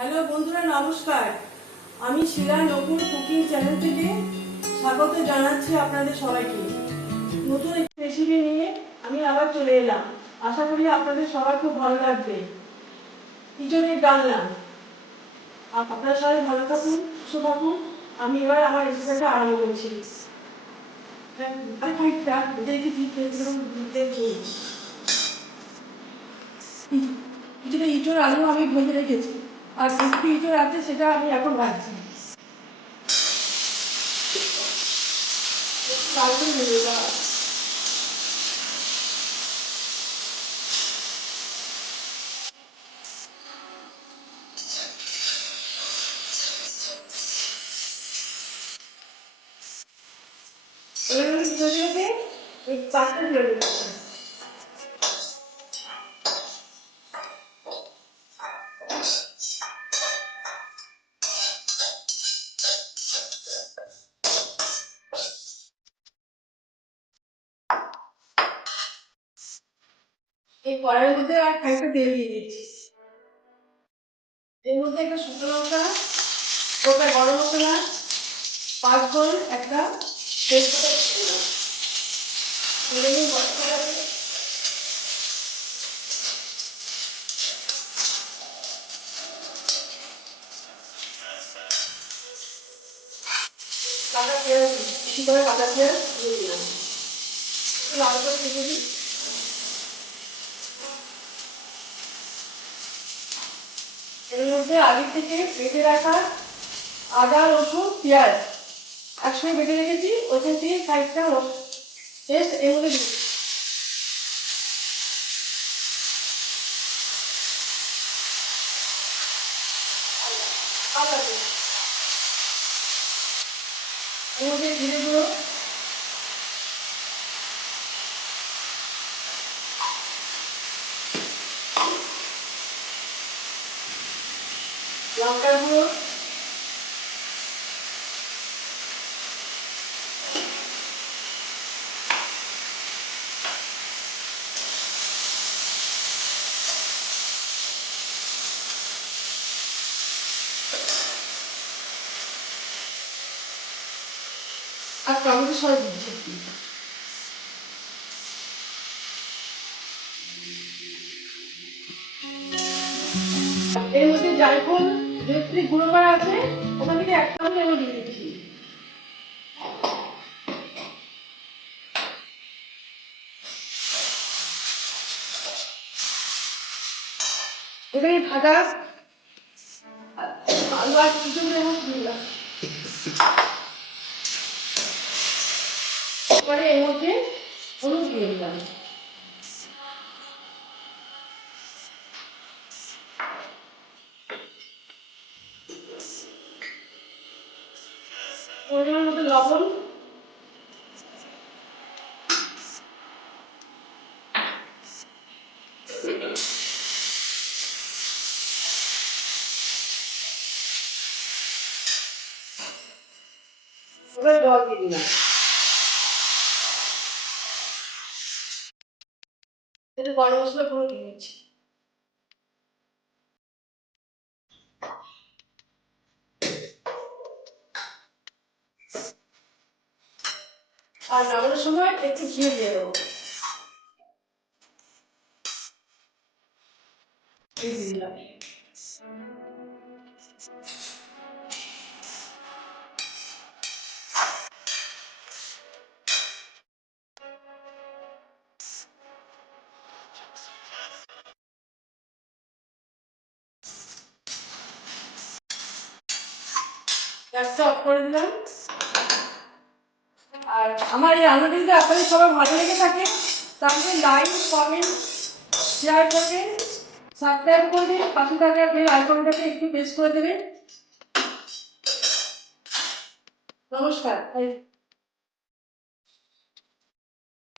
Hello বন্ধুরা, নমস্কার। আমি শিলা নকুল কুকিং চ্যানেল থেকে স্বাগত জানাচ্ছি আপনাদের সবাইকে। নতুন একটি রেসিপি নিয়ে আমি আবার চলে এলাম। আশা করি আপনাদের সবার খুব ভালো লাগবে। ইঁচড়ের ডালনা। আপনারা সবাই ভালো থাকুন, সুস্থ থাকুন। আমি এবার আমার রেসিপিটা আরম্ভ করছি। কিছুটা ইঁচড় আলু আমি ভেজে রেখেছি, আর একটু ইঁচড় আছে সেটা আমি এখন ভাজছি। এই কড়াইয়ের মধ্যে আর খানিকটা তেল দিয়ে দিচ্ছি। এর মধ্যে একটা শুকনো লঙ্কা, গোটা গরম মশলা, 5 ফোড়ন, একটা তেজপাতা দিলাম। কাঁচা পেঁয়াজ, বেশি করে কাঁচা পেঁয়াজ দিয়ে দিলাম। লাল করে ভেজে দিই। এর মধ্যে আগে থেকে বেটে রাখা আদা, রসুন, পেঁয়াজ একসঙ্গে বেটে রেখেছি, ওখান থেকে খানিকটা পেস্ট এর মধ্যে দিই। আদা দিই। এর মধ্যে জিরে গুঁড়ো, লঙ্কার গুঁড়ো, আর টমেটো সস দিচ্ছি। এর মধ্যে জায়ফল যেগুলি গুঁড়ো করা আছে ওখান থেকে একটা আমি এগুলো দিয়ে দিচ্ছি। এখানে ভাজা আলু আর কিছু দিলাম। পরে এর মধ্যে হলুদ দিয়ে দিলাম। পরিমাণ মতো লবণ, এবার জল দিয়ে দিলাম। একটু গরম মশলা গুঁড়ো দিয়ে দিচ্ছি। আর নামানোর সময় একটু ঘি দিয়ে দেবো। দিয়ে দিলাম। গ্যাসটা অফ করে দিলাম। আর আমার এই রান্নাটা যদি আপনাদের সবার ভালো লেগে থাকে তাহলে লাইক, কমেন্ট, শেয়ার করবেন, সাবস্ক্রাইব করবেন, পাশে থাকা বেল আইকনটাকে একটু প্রেস করে দেবেন। নমস্কার।